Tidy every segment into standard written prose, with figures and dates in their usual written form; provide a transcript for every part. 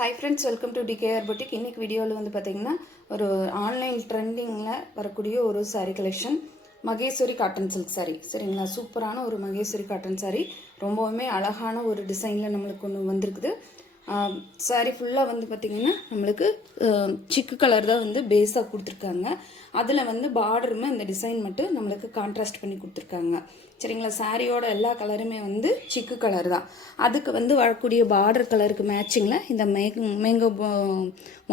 Hi friends, welcome to DKR Boutique. இன்னைக்கு வீடியோவில் வந்து பார்த்தீங்கன்னா ஒரு ஆன்லைன் ட்ரெண்டிங்கில் வரக்கூடிய ஒரு saree collection Maheswari cotton silk saree. சரிங்களா, சூப்பரான ஒரு மகேஸ்வரி காட்டன் saree, ரொம்பவுமே அழகான ஒரு டிசைனில் நம்மளுக்கு ஒன்று வந்திருக்குது. saree ஃபுல்லாக வந்து பார்த்திங்கன்னா நம்மளுக்கு சிக்கு கலர் தான் வந்து பேஸாக கொடுத்துருக்காங்க. அதில் வந்து பார்டருமே இந்த டிசைன் மட்டும் நம்மளுக்கு கான்ட்ராஸ்ட் பண்ணி கொடுத்துருக்காங்க. சரிங்களா, சாரியோட எல்லா கலருமே வந்து சிக்கு கலர் தான். அதுக்கு வந்து வரக்கூடிய பார்டர் கலருக்கு மேட்சிங்கில் இந்த மேங்கோ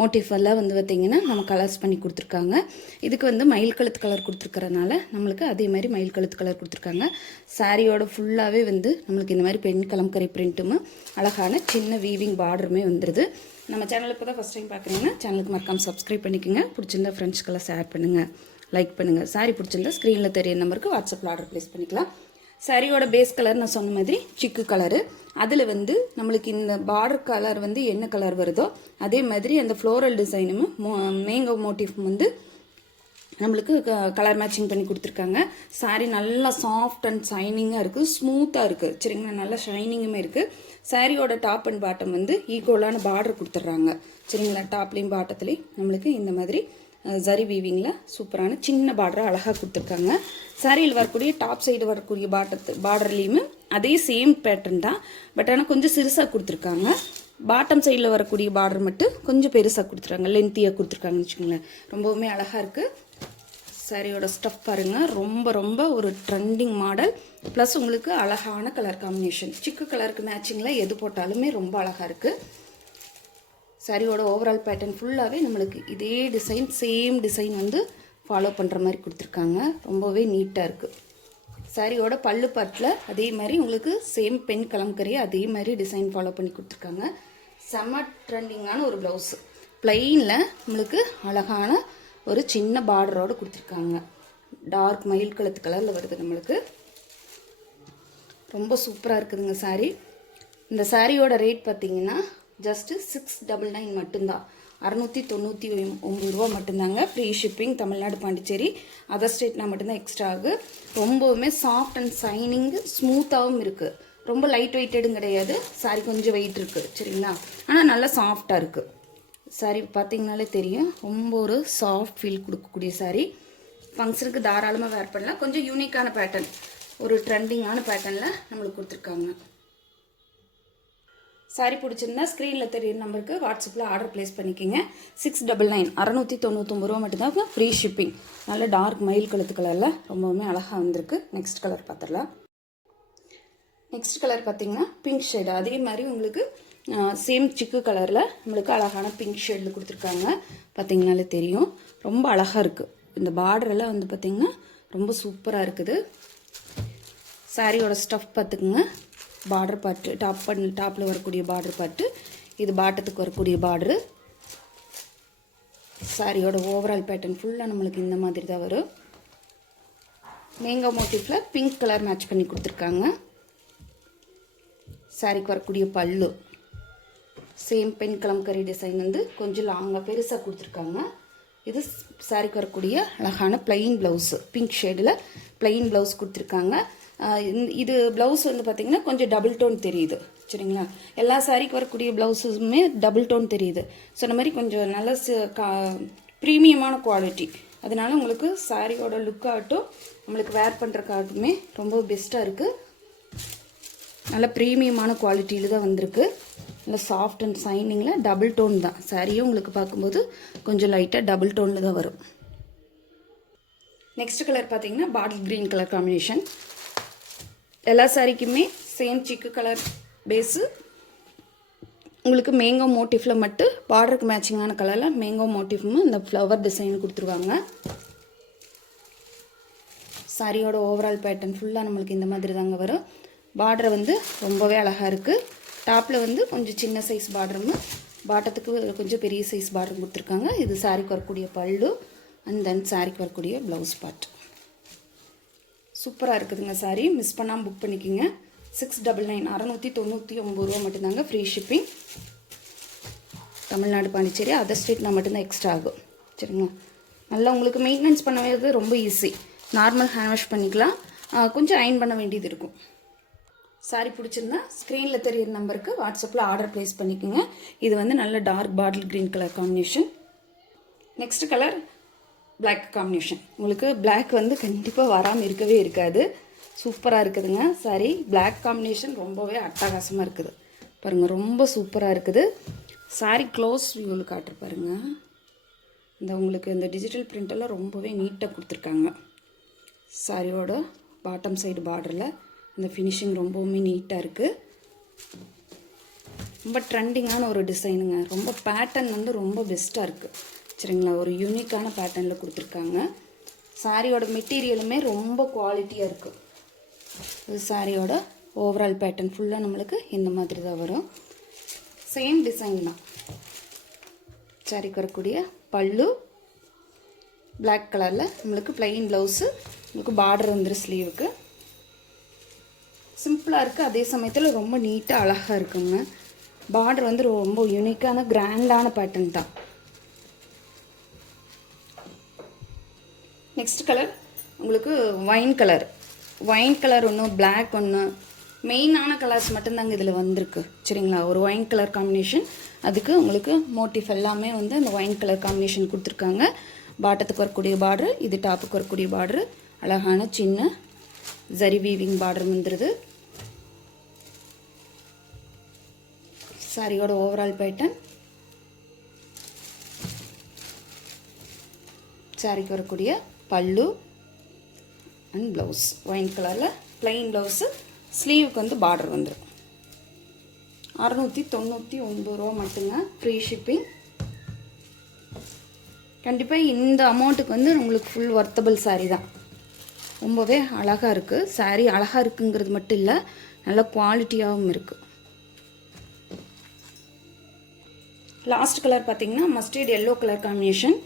மோட்டிஃப் எல்லாம் வந்து பார்த்திங்கன்னா நம்ம கலர்ஸ் பண்ணி கொடுத்துருக்காங்க. இதுக்கு வந்து மயில் கழுத்து கலர் கொடுத்துருக்கறனால நம்மளுக்கு அதே மாதிரி மயில் கழுத்து கலர் கொடுத்துருக்காங்க. சாரியோட ஃபுல்லாகவே வந்து நம்மளுக்கு இந்த மாதிரி பெண் கலம்கரை பிரிண்ட்டும் அழகான சின்ன வீவிங் பார்டருமே வந்துடுது. நம்ம சேனல் இப்போ தான் ஃபஸ்ட் டைம் பார்க்குறீங்கன்னா சேனலுக்கு மறக்காமல் சப்ஸ்கிரைப் பண்ணிக்கோங்க. பிடிச்சிருந்தா ஃப்ரெண்ட்ஸ்க்கெல்லாம் ஷேர் பண்ணுங்கள், லைக் பண்ணுங்கள். சாரி பிடிச்சிருந்தா ஸ்க்ரீனில் தெரிய நம்பருக்கு வாட்ஸ்அப்பில் ஆர்டர் ப்ளேஸ் பண்ணிக்கலாம். சாரியோட பேஸ் கலர் நான் சொன்ன மாதிரி சிக்கு கலரு. அதில் வந்து நம்மளுக்கு இந்த பார்டர் கலர் வந்து என்ன கலர் வருதோ அதே மாதிரி அந்த ஃப்ளோரல் டிசைனும் மேங்கோ மோட்டிஃப் வந்து நம்மளுக்கு கலர் மேட்சிங் பண்ணி கொடுத்துருக்காங்க. சாரீ நல்லா சாஃப்ட் அண்ட் ஷைனிங்காக இருக்குது, ஸ்மூத்தாக இருக்குது. சரிங்களா, நல்லா ஷைனிங்குமே இருக்குது. சாரியோட டாப் அண்ட் பாட்டம் வந்து ஈக்குவலான பார்டர் கொடுத்துட்றாங்க. சரிங்களா, டாப்லேயும் பாட்டத்துலேயும் நம்மளுக்கு இந்த மாதிரி ஜரி வீவிங்கில் சூப்பரான சின்ன பார்டராக அழகாக கொடுத்துருக்காங்க. சாரியில் வரக்கூடிய டாப் சைடு வரக்கூடிய பார்டர்லேயுமே அதே சேம் பேட்டர்ன் தான், பட் ஆனால் கொஞ்சம் சிறுசாக கொடுத்துருக்காங்க. பாட்டம் சைடில் வரக்கூடிய பார்டர் மட்டும் கொஞ்சம் பெருசாக கொடுத்துருக்காங்க, லென்த்தியாக கொடுத்துருக்காங்கன்னு வச்சுக்கோங்களேன். ரொம்பவுமே அழகாக இருக்குது. சாரியோட ஸ்டஃப் பாருங்கள், ரொம்ப ரொம்ப ஒரு ட்ரெண்டிங் மாடல். ப்ளஸ் உங்களுக்கு அழகான கலர் காம்பினேஷன், சிக்கு கலருக்கு மேட்சிங்கில் எது போட்டாலுமே ரொம்ப அழகாக இருக்குது. சாரியோட ஓவரால் பேட்டர்ன் ஃபுல்லாகவே நம்மளுக்கு இதே டிசைன், சேம் டிசைன் வந்து ஃபாலோ பண்ணுற மாதிரி கொடுத்துருக்காங்க. ரொம்பவே நீட்டாக இருக்குது. சாரியோட பல்லு பாட்டில் அதே மாதிரி உங்களுக்கு சேம் பெண் கலம்கரியை அதே மாதிரி டிசைன் ஃபாலோ பண்ணி கொடுத்துருக்காங்க. செம்ம ட்ரெண்டிங்கான ஒரு ப்ளவுஸு, பிளெயினில் நம்மளுக்கு அழகான ஒரு சின்ன பார்டரோடு கொடுத்துருக்காங்க. டார்க் மயில் கழுத்து கலரில் வருது நம்மளுக்கு. ரொம்ப சூப்பராக இருக்குதுங்க சாரீ. இந்த சாரியோட ரேட் பார்த்தீங்கன்னா ஜஸ்ட்டு 699 மட்டும்தான், 699 ரூபா மட்டும்தாங்க. Free shipping, Tamil Nadu, Pondicherry, other ஸ்டேட்னா மட்டும்தான் எக்ஸ்ட்ரா ஆகுது. ரொம்பவுமே சாஃப்ட் அண்ட் ஷைனிங்கு, ஸ்மூத்தாகவும் இருக்குது. ரொம்ப லைட் வெயிட்டடும் கிடையாது. சாரி கொஞ்சம் வெயிட் இருக்குது. சரிங்களா, ஆனால் நல்லா சாஃப்டாக இருக்குது. சாரி பார்த்தீங்கனாலே தெரியும், ரொம்ப ஒரு சாஃப்ட் ஃபீல் கொடுக்கக்கூடிய சாரி. ஃபங்க்ஷனுக்கு தாராளமாக வேர் பண்ணலாம். கொஞ்சம் யூனிக்கான பேட்டர்ன், ஒரு ட்ரெண்டிங்கான பேட்டர்னில் நம்மளுக்கு கொடுத்துருக்காங்க. சாரி பிடிச்சிருந்தா ஸ்க்ரீனில் தெரியுற நம்பருக்கு வாட்ஸ்அப்பில் ஆர்டர் ப்ளேஸ் பண்ணிக்கோங்க. 699, 699 ரூபா மட்டும்தான். Free shipping. நல்ல டார்க் மயில் கழுத்து கலரில் ரொம்பவுமே அழகாக வந்திருக்கு. நெக்ஸ்ட் கலர் பார்த்துடலாம். நெக்ஸ்ட் கலர் பார்த்தீங்கன்னா பிங்க் ஷேடு. அதே மாதிரி உங்களுக்கு சேம் சிக்கு கலரில் நம்மளுக்கு அழகான பிங்க் ஷேடில் கொடுத்துருக்காங்க. பார்த்தீங்கனாலே தெரியும், ரொம்ப அழகாக இருக்குது. இந்த பார்டரெல்லாம் வந்து பார்த்திங்கன்னா ரொம்ப சூப்பராக இருக்குது. சாரியோட ஸ்டஃப் பார்த்துக்குங்க. பார்டர் பாட்டு டாப்பில் வரக்கூடிய பார்டர் பாட்டு, இது பாட்டத்துக்கு வரக்கூடிய பார்டரு. சாரியோட ஓவரால் பேட்டர்ன் ஃபுல்லாக நம்மளுக்கு இந்த மாதிரி தான் வரும். மேங்கோ மோட்டிஃபில் பிங்க் கலர் மேட்ச் பண்ணி கொடுத்துருக்காங்க. சாரிக்கு வரக்கூடிய பல்லு சேம் பெண் கலம்கரி டிசைன் வந்து கொஞ்சம் லாங்காக பெருசாக கொடுத்துருக்காங்க. இது சாரிக்கு வரக்கூடிய அழகான பிளெயின் ப்ளவுஸு, பிங்க் ஷேடில் பிளெயின் ப்ளவுஸ் கொடுத்துருக்காங்க. இது ப்ளவுஸ் வந்து பார்த்திங்கன்னா கொஞ்சம் டபுள் டோன் தெரியுது. சரிங்களா, எல்லா சாரிக்கு வரக்கூடிய ப்ளவுஸுமே டபுள் டோன் தெரியுது. சொன்ன மாதிரி கொஞ்சம் நல்ல ப்ரீமியமான குவாலிட்டி. அதனால உங்களுக்கு சாரியோட லுக்காகட்டும் நம்மளுக்கு வேர் பண்ணுறக்காகட்டுமே ரொம்ப பெஸ்ட்டாக இருக்குது. நல்ல ப்ரீமியமான குவாலிட்டியில் தான் வந்திருக்கு. நல்ல சாஃப்ட் அண்ட் ஷைனிங்கில் டபுள் டோன் தான். சாரியும் உங்களுக்கு பார்க்கும்போது கொஞ்சம் லைட்டாக டபுள் டோனில் தான் வரும். நெக்ஸ்ட் கலர் பார்த்தீங்கன்னா பாட்டில் க்ரீன் கலர் காம்பினேஷன். எல்லா சாரிக்குமே சேம் சிக்கு கலர் பேஸு. உங்களுக்கு மேங்கோ மோட்டிஃபில் மட்டும் பார்டருக்கு மேட்சிங்கான கலரில் மேங்கோ மோட்டிஃபும் இந்த ஃப்ளவர் டிசைன் கொடுத்துருவாங்க. சாரியோட ஓவரால் பேட்டர்ன் ஃபுல்லாக நம்மளுக்கு இந்த மாதிரி தாங்க வரும். பார்டர் வந்து ரொம்பவே அழகாக இருக்குது. டாப்பில் வந்து கொஞ்சம் சின்ன சைஸ் பார்டரும், பாட்டத்துக்கு கொஞ்சம் பெரிய சைஸ் பார்டரும் கொடுத்துருக்காங்க. இது சாரிக்கு வரக்கூடிய பல்லு அண்ட் தென் சாரிக்கு வரக்கூடிய ப்ளவுஸ் பார்ட். சூப்பராக இருக்குதுங்க சாரி. மிஸ் பண்ணாமல் புக் பண்ணிக்கோங்க. 699, 699 ரூபா மட்டும்தாங்க. Free shipping, Tamil Nadu, Pondicherry, other ஸ்டேட்னா மட்டும்தான் எக்ஸ்ட்ரா ஆகும். சரிங்களா, நல்லா உங்களுக்கு மெயின்டெனன்ஸ் பண்ண ரொம்ப ஈஸி. நார்மல் ஹேண்ட் வாஷ் பண்ணிக்கலாம், கொஞ்சம் அயன் பண்ண வேண்டியது இருக்கும். சாரி பிடிச்சிருந்தா ஸ்க்ரீனில் தெரியிற நம்பருக்கு வாட்ஸ்அப்பில் ஆர்டர் ப்ளேஸ் பண்ணிக்கோங்க. இது வந்து நல்ல dark bottle green colour combination. Next colour black combination. உங்களுக்கு பிளாக் வந்து கண்டிப்பாக வராமல் இருக்கவே இருக்காது. சூப்பராக இருக்குதுங்க சாரி. பிளாக் காம்பினேஷன் ரொம்பவே அட்டகாசமாக இருக்குது பாருங்கள், ரொம்ப சூப்பராக இருக்குது. சாரி க்ளோஸ் வியூவில் காட்டுற பாருங்கள். இந்த உங்களுக்கு இந்த டிஜிட்டல் பிரிண்டெல்லாம் ரொம்பவே நீட்டாக கொடுத்துருக்காங்க. சாரியோட பாட்டம் சைடு பார்டரில் இந்த ஃபினிஷிங் ரொம்பவுமே நீட்டாக இருக்குது. ரொம்ப ட்ரெண்டிங்கான ஒரு டிசைனுங்க. ரொம்ப பேட்டர்ன் வந்து ரொம்ப பெஸ்ட்டாக இருக்குது சரிங்களா. ஒரு யூனிக்கான பேட்டர்னில் கொடுத்துருக்காங்க. சாரியோட மெட்டீரியலுமே ரொம்ப குவாலிட்டியாக இருக்குது. இது சாரியோட ஓவரால் பேட்டர்ன் ஃபுல்லாக நம்மளுக்கு இந்த மாதிரி தான் வரும். சேம் டிசைன் தான். சாரிக்கு வரக்கூடிய பல்லு பிளாக் கலரில் நம்மளுக்கு ப்ளைன் ப்ளவுஸு, உங்களுக்கு பார்டர் வந்துடும் ஸ்லீவுக்கு. சிம்பிளாக இருக்குது, அதே சமயத்தில் ரொம்ப நீட்டாக அழகாக இருக்குங்க. பார்டர் வந்து ரொம்ப யூனிக்கான கிராண்டான பேட்டர்ன் தான். நெக்ஸ்ட் கலர் உங்களுக்கு ஒயின் கலர் ஒன்று, பிளாக் ஒன்று, மெயினான கலர்ஸ் மட்டும்தாங்க இதில் வந்திருக்கு சரிங்களா. ஒரு ஒயின் கலர் காம்பினேஷன், அதுக்கு உங்களுக்கு மோட்டிஃப் எல்லாமே வந்து அந்த ஒயின் கலர் காம்பினேஷன் கொடுத்துருக்காங்க. பாட்டத்துக்கு வரக்கூடிய பார்டரு, இது டாப்புக்கு வரக்கூடிய பார்டரு, அழகான சின்ன ஜரி வீவிங் பார்டர் வந்துடுது. சாரியோட ஓவரால் பேட்டர்ன். சாரிக்கு வரக்கூடிய பல்லு அண்ட் ப்ளவுஸ் ஒயின் கலரில் ப்ளைன் ப்ளவுஸு, ஸ்லீவுக்கு வந்து பார்டர் வந்துடும். 699 ரூபா மட்டுங்க, ஃப்ரீ ஷிப்பிங். கண்டிப்பாக இந்த அமௌண்ட்டுக்கு வந்து உங்களுக்கு ஃபுல் ஒர்த்தபிள் சாரீ தான். ரொம்பவே அழகாக இருக்குது சாரீ. அழகாக இருக்குங்கிறது மட்டும் இல்லை, நல்ல குவாலிட்டியாகவும் இருக்குது. லாஸ்ட் கலர் பார்த்தீங்கன்னா மஸ்டர்ட் எல்லோ கலர் காம்பினேஷன்.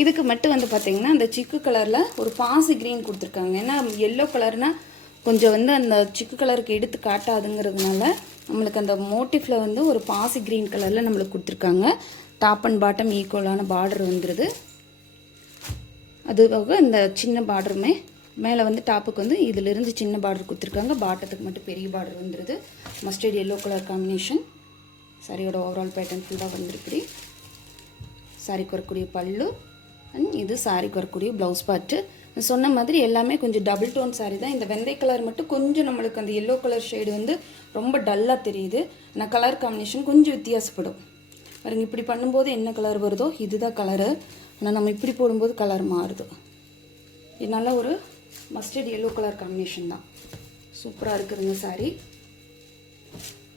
இதுக்கு மட்டும் வந்து பார்த்திங்கன்னா அந்த சிக்கு கலரில் ஒரு பாசி க்ரீன் கொடுத்துருக்காங்க. ஏன்னா எல்லோ கலர்னால் கொஞ்சம் வந்து அந்த சிக்கு கலருக்கு எடுத்து காட்டாதுங்கிறதுனால நம்மளுக்கு அந்த மோட்டிஃபில் வந்து ஒரு பாசி க்ரீன் கலரில் நம்மளுக்கு கொடுத்துருக்காங்க. டாப் அண்ட் பாட்டம் ஈக்குவலான பார்டர் வந்துடுது. அதுக்காக இந்த சின்ன பார்டருமே மேலே வந்து டாப்புக்கு வந்து இதிலிருந்து சின்ன பார்டர் கொடுத்துருக்காங்க. பாட்டத்துக்கு மட்டும் பெரிய பார்டர் வந்துடுது. Mustard yellow colour combination. சாரியோட ஓவரால் பேட்டர்ன் ஃபுல்லாக வந்துருக்குது. சாரிக்கு வரக்கூடிய பல்லு அண்ட் இது சாரிக்கு வரக்கூடிய ப்ளவுஸ் பார்ட்டு. சொன்ன மாதிரி எல்லாமே கொஞ்சம் டபுள் டோன் சாரி தான். இந்த வெந்தய கலர் மட்டும் கொஞ்சம் நம்மளுக்கு அந்த எல்லோ கலர் ஷேடு வந்து ரொம்ப டல்லாக தெரியுது. ஆனால் கலர் காம்பினேஷன் கொஞ்சம் வித்தியாசப்படும் பாருங்க. இப்படி பண்ணும்போது என்ன கலர் வருதோ இதுதான் கலரு, ஆனால் நம்ம இப்படி போடும்போது கலர் மாறுது. இது நல்ல ஒரு மஸ்டர்ட் எல்லோ கலர் காம்பினேஷன் தான். சூப்பராக இருக்குதுங்க சாரி.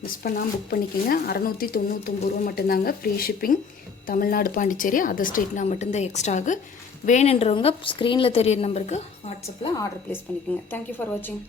மிஸ் பண்ணாமல் புக் பண்ணிக்கோங்க. 699 ரூபா மட்டும்தாங்க, free shipping. Tamil Nadu, Pondicherry, other ஸ்டேட்னா மட்டும்தான் எக்ஸ்ட்ரா ஆகு. வேணுன்றவங்க ஸ்க்ரீனில் தெரியிற நம்பருக்கு வாட்ஸ்அப்பில் ஆர்டர் ப்ளேஸ் பண்ணிக்கோங்க. தேங்க்யூ ஃபார் வாட்சிங்.